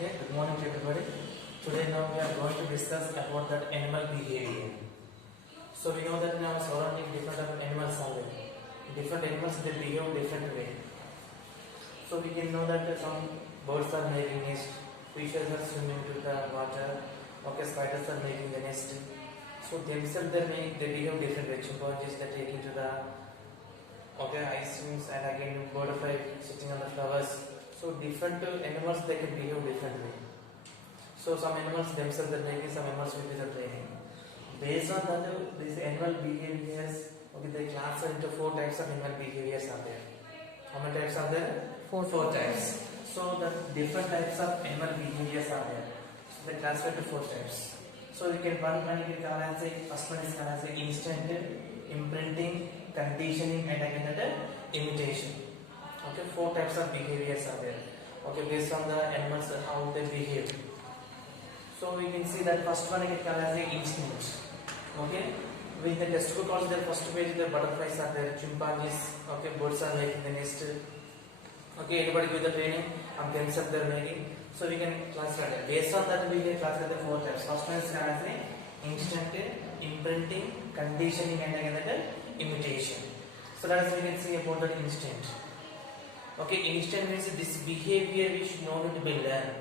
Okay, good morning to everybody. Today now we are going to discuss about that animal behavior. So we know that in our surrounding different type of animals are there. Different animals they behave different way. So we can know that some birds are making nest, fishes are swimming to the water, okay, spiders are making the nest. So themselves they behave different way. Chimpanzees they taking to the okay ice creams and again butterfly sitting on the flowers. So different animals they can behave differently. So some animals themselves are training, some animals will be the training. Based on that, these animal behaviors, okay, they classify into 4 types of animal behaviors are there. How many types are there? 4 types. So the different types of animal behaviors are there. So they classify into 4 types. So you can one you can call as a first one is called as a instant imprinting, conditioning, and again that imitation. Okay, 4 types of behaviors are there. Okay, based on the animals how they behave. So we can see that first one I can call as a instinct. Okay, with the textbook also the first page the butterflies are there, chimpanzees. Okay, birds are making the nest. Okay, anybody with the training and themselves they are making. So we can classify that. Based on that we can classify the 4 types. First one is called as a instant imprinting, conditioning, and again that imitation. So that is we can see about the instinct. Okay, instant means this behavior which no need to be learned.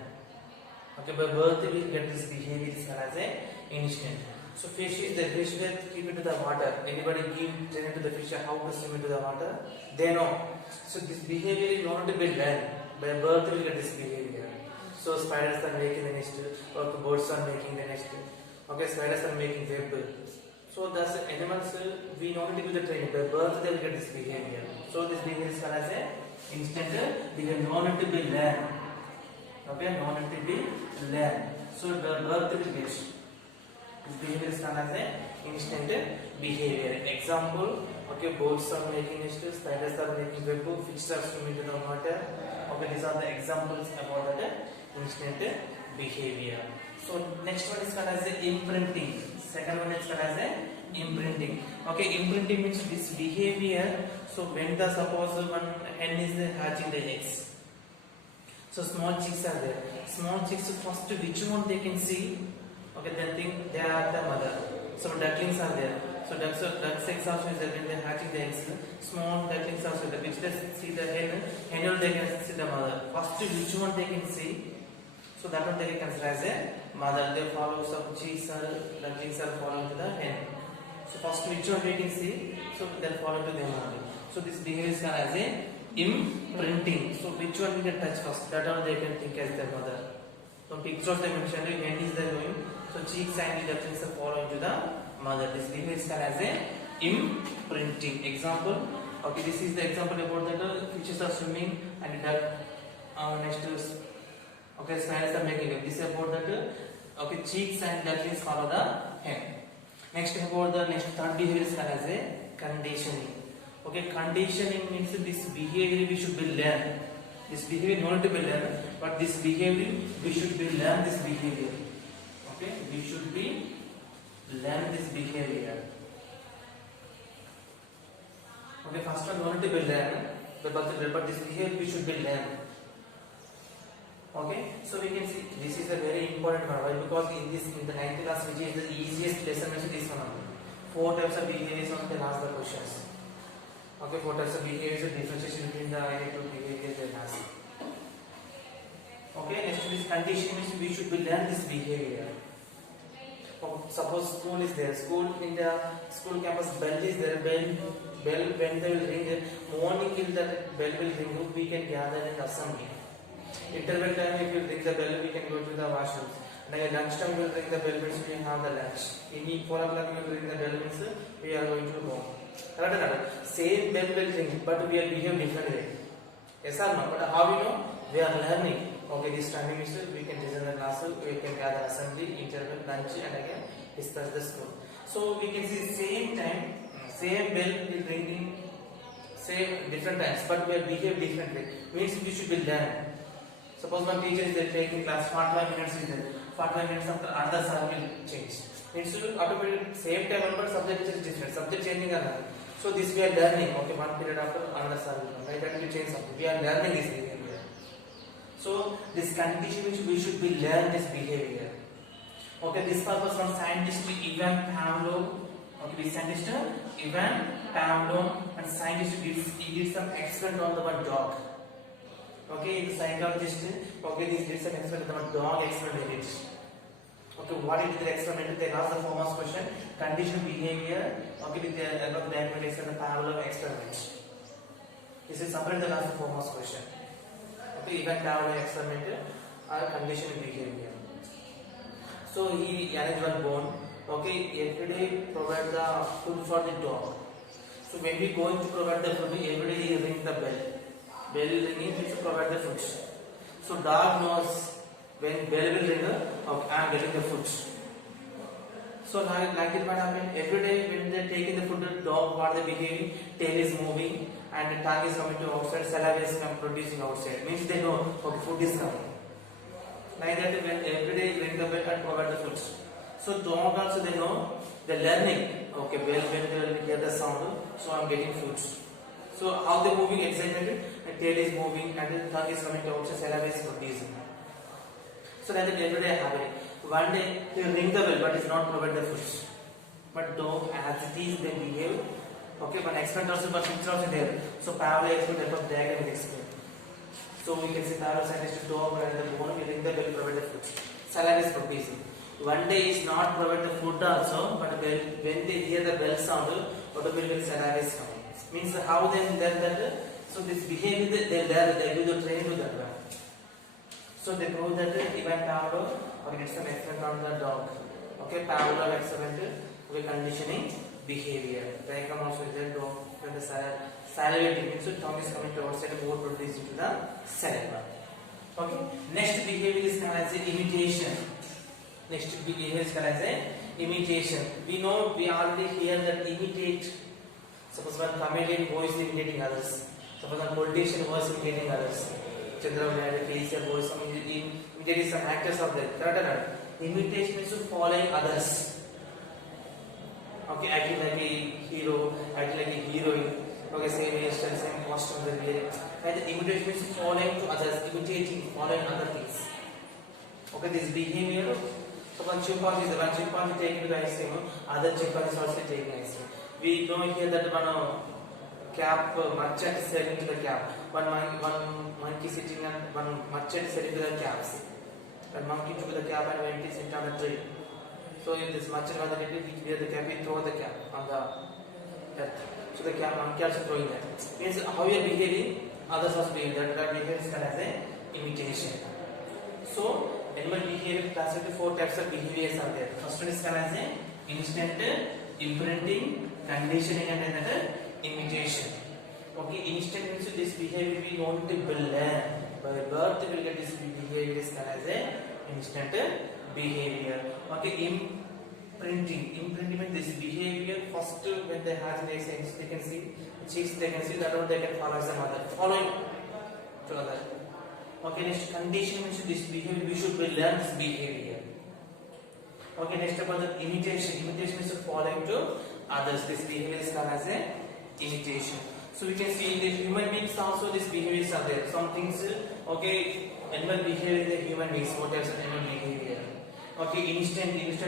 Okay, by birth we get this behavior is called as a instant. So fish is the fish will keep into the water. Anybody give training to the fish how to swim into the water? They know. So this behavior is not to be learned. By birth we get this behavior. So spiders are making the nest, or the birds are making the nest. Okay, spiders are making web. So thus animals we not need to give the training. By birth they will get this behavior. So this behavior is called as a instant. They are not need to be learned. Okay, no need to be learned. So the birth will get. This behavior is called as a instant behavior. Example, okay, birds are making nest, spiders are making web, fish are swimming to the water. Okay, these are the examples about that instant behavior. So next one is called as a imprinting. Second one is called as a imprinting. Okay, imprinting means this behavior. So when the suppose one hen is hatching the eggs. So small chicks are there. Small chicks first which one they can see? Okay, then think they are the mother. So ducklings are there. So ducks eggs also is there when they are hatching the eggs. Small ducklings also there. Which they see the hen will they can see the mother. First which one they can see? So that one they can consider as a mother. They follow some chicks or ducklings are following to the hen. So first which one we can see? So they follow to them only. So this behavior is called as a imprinting. So which one we can touch first? That one they can think as their mother. So pictures they mentioned, when is they going? So cheeks and the ducklings are following to the mother. This behavior is called as a imprinting. Example. Okay, this is the example about that fishes are swimming and duck next to okay spiders are making it. This is about that okay cheeks and ducklings follow the hen. Next about the next third behavior is called as a conditioning. Okay, conditioning means this behavior we should be learned. This behavior not to be learned, but this behavior we should be learn this behavior. Okay, we should be learn this behavior. Okay, first one not to be learned, but this behavior we should be learn. Okay, so we can see this is a very important one. Why? Because in the 9th class, which is the easiest lesson, is this one only. 4 types of behaviors on the last the questions. Okay, 4 types of behaviors, differentiation between the identical behaviors they have. Okay, next is condition means we should be learn this behavior. Suppose school is there, school in the school campus bell is there, bell when they will ring, morning till that bell will ring, we can gather in assembly. Interval time if you ring the bell, we can go to the washrooms. And lunch time will ring the bell means we have the lunch. In 4 o'clock will ring the bell means we are going to home. Same bell will ring, but we are behave differently. Yes or no? But how we know? We are learning. Okay, this timing is we can design the class, we can gather assembly, interval, lunch, and again discuss the school. So we can see same time, same bell will ringing, same different times, but we are behave differently. Means we should be learn. Suppose one teacher is there taking class 45 minutes is there. 45 minutes after another sir will change. Means automatically same time but subject is different. Subject changing another. So this we are learning. Okay, one period after another sir will come. Right, that will change something. We are learning this behavior. So this condition which we should be learn this behavior. Okay, this purpose from scientist Ivan Pavlov. Okay, this scientist Ivan Pavlov and scientist he did some experiment on the one dog. Okay, the psychologist. Okay, this did some experiment on the dog experiment. Okay, what is the experiment? They asked the famous question: condition behavior. Okay, with the documentation of the Pavlov experiment. This is separate the last famous question. Okay, Ivan Pavlov experiment or condition behavior. So he arranged one bone. Okay, every day provide the food for the dog. So when we going to provide the food, every day he ring the bell. Bell ringing means to provide the food. So dog knows when bell will ring, okay, I am getting the food. So like it what happened every day when they taking the food, the dog what they behaving, tail is moving and the tongue is coming to outside, saliva is producing outside. Means they know okay food is coming. Like that when every day ring the bell and provide the food. So dog also they know they're learning. Okay, bell when they will hear the sound, so I'm getting food. So how they moving excited, the tail is moving and the tongue is coming to outside, saliva is producing. So that every day happening. One day he will ring the bell but is not provide the food. But dog as it is they behave. Okay, but experiment also but picture also there. So Pavlov experiment type of diagram will explain. So we can see Pavlov scientist dog and the bone will ring the bell provide the food. Saliva is producing. One day is not provide the food also, but when they hear the bell sound, automatically saliva is coming. Means how they learn that. So this behavior they learn, they will train to that one. So they prove that Ivan Pavlov or get some experiment on the dog. Okay, Pavlov experiment with conditioning behavior. Diagram also is there dog when the salivating means the tongue is coming to outside and more producing to the saliva. Okay. Next behavior is known as imitation. Next behavior is called as imitation. We know we already hear that imitate. Suppose one comedian voice imitating others. Suppose one politician voice imitating others. Chandrababu Naidu, KCR voice imitating some actors of that. Correct? Imitation means following others. Okay, acting like a hero, acting like a heroine. Okay, same hairstyle, same costume they wear. And the imitation means following to others, imitating, following other things. Okay, this behavior. So one chimpanzee taking the ice cream, other chimpanzees also taking ice cream. We know here that one cap merchant is selling to the cap. One monkey sitting and one merchant selling to the caps. One monkey took the cap and went to sit on the tree. So if this merchant was the he wear the cap, he throw the cap on the earth. So the cap monkey also throwing that. Means how you are behaving, others also doing that. That behavior is called as a imitation. So animal behavior classified into 4 types of behaviors are there. First one is called as a instant imprinting, conditioning, and another imitation. Okay, instant means this behavior we want to learn. By birth we will get this behavior is called as a instant behavior. Okay, imprinting means this behavior first when they have the eggs they can see chicks they can see that one they can follow as a mother following to other. Okay, next condition means this behavior we should learn this behavior. Okay, next about the imitation. Imitation is following to others. This behavior is called as a imitation. So we can see in the human beings also these behaviors are there. Some things okay, animal behavior in the human beings. What else is animal behavior? Okay, instant means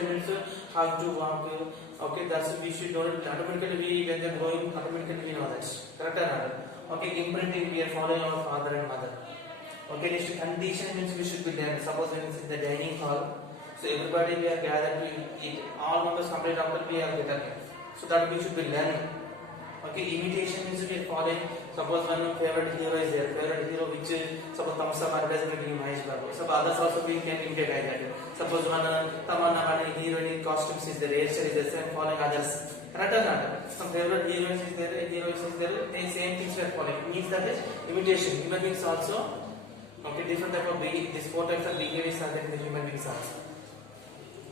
how to walk. Okay, that's we should know it automatically. When they're going, automatically we know that. Correct or not? Okay, imprinting we are following our father and mother. Okay, next condition means we should be there. Suppose when it's in the dining hall, so everybody we are gathered to eat. All members complete after we are gathered. So that we should be learning. Okay, imitation means we are following. Suppose one favorite hero is there. Favorite hero which suppose thumbs up advertisement in Mahesh Babu. So others also we can imitate like that. Suppose one Tamanna one heroine costumes is there, hairstyle is there, same following others. Correct or not? Some favorite heroines is there, heroines is there. They same things we are following. Means that is imitation. Human beings also. Okay, different type of these 4 types of behaviors are there in the human beings also.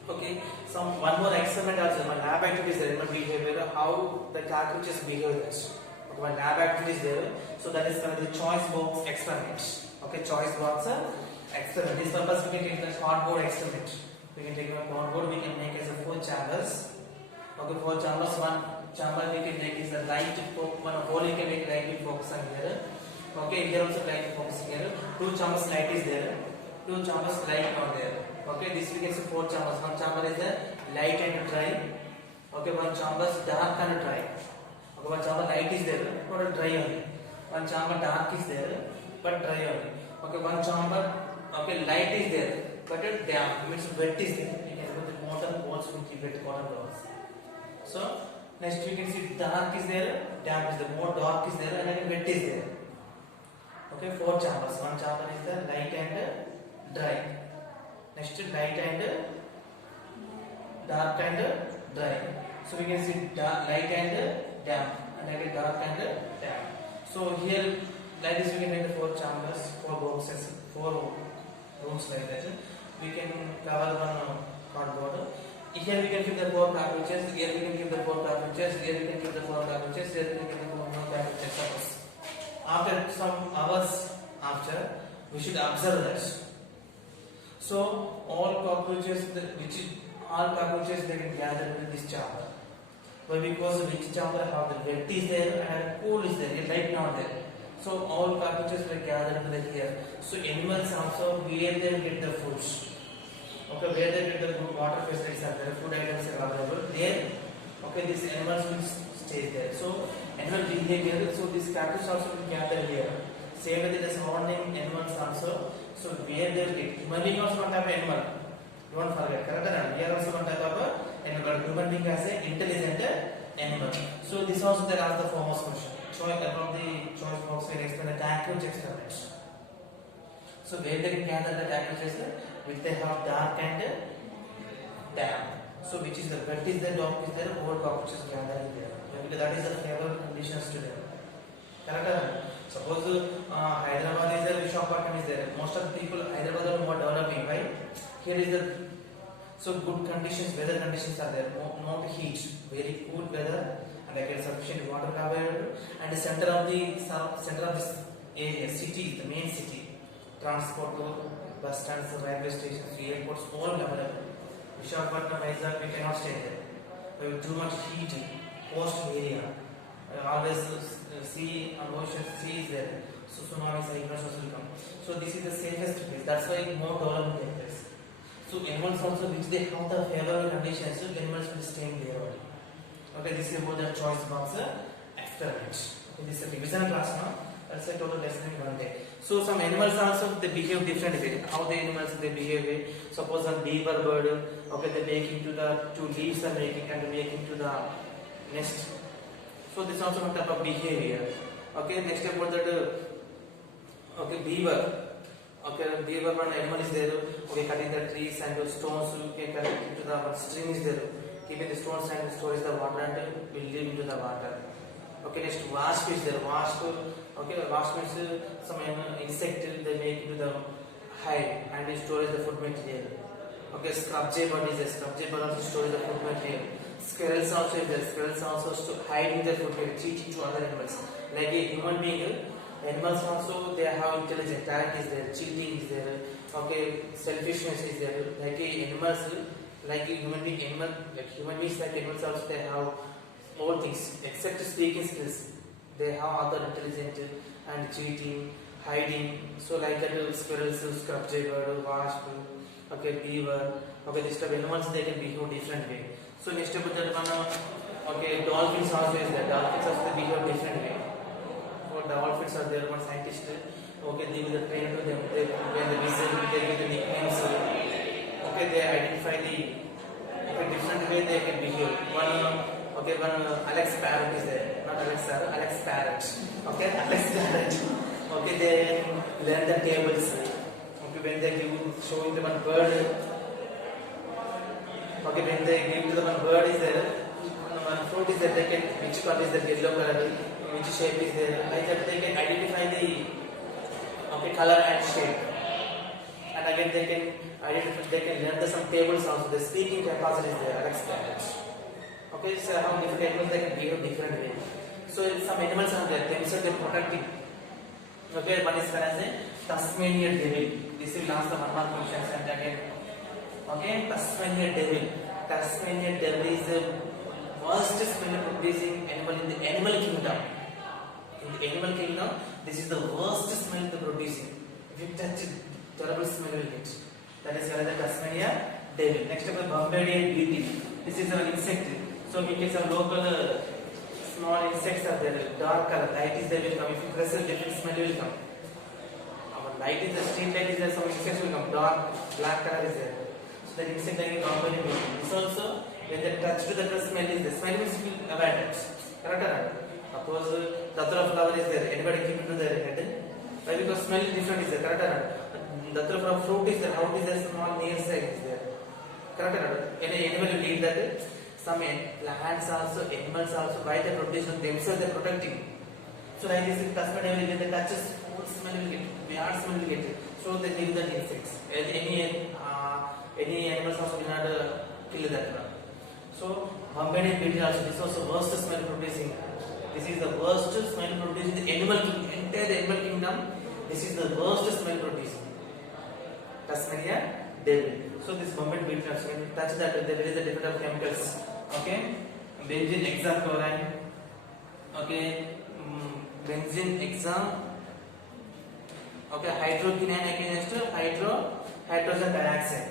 Okay, one more experiment also, one lab activity is there in behavior, how the cockroaches behave. Okay, one lab activity is there, so that is called the choice box experiment. Okay, choice box experiment. This purpose we can take the cardboard experiment. We can take a cardboard, we can make as a 4 chambers. Okay, 4 chambers. One chamber we can make is a light, one hole we can make light focus on here. Okay, here also try to focus here. Two chambers light is there. Two chambers light not there. Okay, this we can see four chambers. One chamber is the light and dry. Okay, one chamber is dark and dry. Okay, one chamber light is there but dry only. One chamber dark is there but dry only. Okay, one chamber okay light is there but damp means wet is there. You can put the modern walls with wet cotton walls. So next we can see dark is there, damp is there. More dark is there and then wet is there. Okay, four chambers. One chamber is the light and dry. Next light and dark and dry. So we can see light and damp and again dark and damp. So here like this we can make the four chambers, four boxes, four rooms like that. We can cover one cardboard. Here we can keep the four cartridges. Here we can keep the four cartridges. Here we can keep the four cartridges. Here we can keep the four cartridges. Suppose after some hours after, we should observe that. So all cockroaches, all cockroaches they can gather in this chamber. Why? Because which chamber have the wet is there and cool is there, light not there. So all cockroaches will gather in here. So animals also where they get the foods. Okay, where they get the good water facilities are there, food items are available there. Okay, these animals will stay there. So animal behavior. So these cockroaches also will gather here. Same with the surrounding animals also. So where they get human being also one type of animal. Don't forget, correct? We are also one type of animal. Human being as an intelligent animal. So this also there are the foremost question. Choice from the choice box we explain the cockroach experiments. So where they can gather the cockroaches, which they have dark and damp. So which is the wet is the dark is there, all cockroaches gathering there. Because that is the favorable conditions to them. Correct? Suppose Hyderabad is there, Visakhapatnam is there. Most of the people Hyderabad are more developing, right? Here is the so good conditions, weather conditions are there. Not heat, very cool weather, and I get sufficient water available. And the center of this area, city, the main city, transport, bus stands, railway stations, airports, all available. Visakhapatnam, Vizag, we cannot stay there. We have too much heat, coast area. Always sea and ocean, sea is there. So tsunamis, cyclones will come. So this is the safest place. That's why more development takes place. So animals also which they have the favorable conditions, so animals will stay there only. Okay, this is about the choice box experiment. Okay, this is a division class now. That's a total lesson in one day. So some animals also they behave different way. How the animals they behave? Suppose a beaver bird, okay, they make into the two leaves are making and make into the nest. So this is also one type of behavior. Okay, next about that. Okay, beaver. Okay, beaver one animal is there. Okay, cutting the trees and the stones. Okay, connecting to the one stream is there. Keeping the stones and storage the water and will live into the water. Okay, next wasp is there. Wasp. Okay, wasp means some insect they make into the hide and they storage the food material. Okay, scrub jay bird is there. Scrub jay bird also storage the food material. Squirrels also is there. Squirrels also hide in their food material, cheating to other animals. Like a human being, animals also they have intelligence. Talent is there. Cheating is there. Okay, selfishness is there. Like a animals, like a human being, animal, like human beings, like animals also they have all things except speaking skills. They have other intelligent and cheating, hiding. So like that squirrels, scrub jay bird, wasp, okay, beaver. Okay, this type of animals they can behave different way. So next about that one, okay, dolphins also is there. Dolphins also they behave different way. So dolphins are there. One scientist, okay, they will train to them. They when they listen, they give the nicknames. Okay, they identify the different way they can behave. Okay, one Alex Parrot is there. Not Alex Parrot, Alex Parrot. Okay, Alex Parrot. Okay, they learn the tables. Okay, when they give showing the one bird. Okay, when they give to the one bird is there, one fruit is there. They can which color is the yellow color, which shape is there. Like that, they can identify the color and shape. And again, they can identify. They can learn some tables also. The speaking capacity is there. Alex Parrot. Okay, so how different animals they can behave different way. So some animals are there, themselves they protecting. Okay, one is called as a Tasmanian devil. This will answer one more question and again. Okay, Tasmanian devil. Tasmanian devil is the worst smell producing animal in the animal kingdom. In the animal kingdom, This is the worst smell the producing. If you touch it, terrible smell will get. That is called the Tasmania devil. Next up, the Bombadian beetle. This is an insect. So we get some local small insects are there. Dark color light is there will come. If you press it, different smell will come. Our light is the street light is there. Some insects will come. Dark black color is there. So the insect like a Bombadian beetle. This also when they touch to the smell is the smell will avoid it. Correct or not? Suppose datura flower is there. Anybody keep it to their head? Why? Because smell is different is there. Correct or not? Datura flower fruit is there. How is there? Small near side is there. Correct or not? Any animal will eat that. Some plants also, animals also, by the protection themselves they are protecting. So like this in Tasmania devil when they touches food smell will get, weird smell will get. So they kill the insects. Any animals also will not kill that one. So Bombadian beetle also, this was the worst smell producing. This is the worst smell producing the animal kingdom, entire animal kingdom. This is the worst smell producing. Tasmania devil. So this Bombadian beetle also, when you touch that, there is a different chemicals. Okay, benzene hexachloride. Okay, benzene hexa. Okay, hydroquinone against hydrogen dioxide.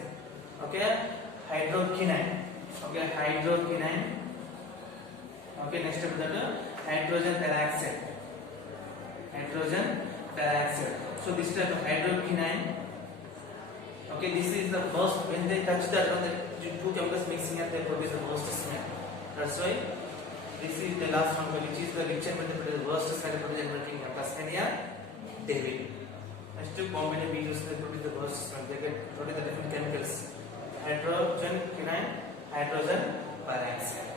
Okay, hydroquinone. Okay, hydroquinone. Okay, next up that hydrogen peroxide. Hydrogen peroxide. So this type of hydroquinone. Okay, this is the first when they touch that one, the two chemicals mixing and they produce the worst smell. That's why this is the last one, which is the rich and the worst smell produce in Tasmania devil. Next to Bombadian beetles, they produce the worst smell. They get produce the different chemicals. Hydrogen quinine, hydrogen peroxide.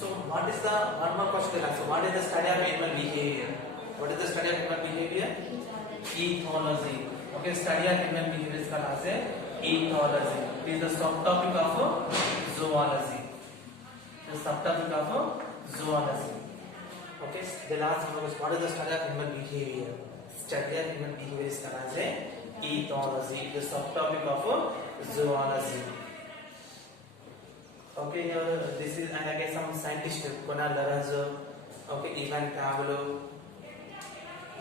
So what is the one more question? So what is the study of animal behavior? What is the study of animal behavior? Ethology. Okay, study of animal behavior is called as ethology. It is the subtopic of zoology. The subtopic of zoology. Okay, the last one was what is the study of animal behavior? Study of animal behavior is called as ethology. The subtopic of zoology. Okay, here this is and again some scientist Conrad Lorenzo. Okay, Ivan Pavlov.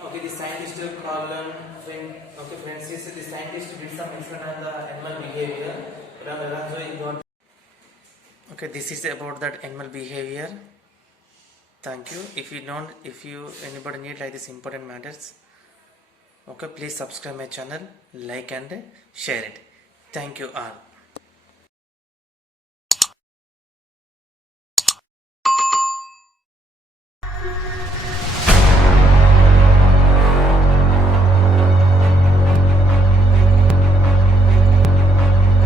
Okay, the scientist Carlin Francis, the scientist did some experiment on the animal behavior. Lorenzo is got. Okay, this is about that animal behavior. Thank you. If anybody need like this important matters, okay, please subscribe my channel, like and share it. Thank you all.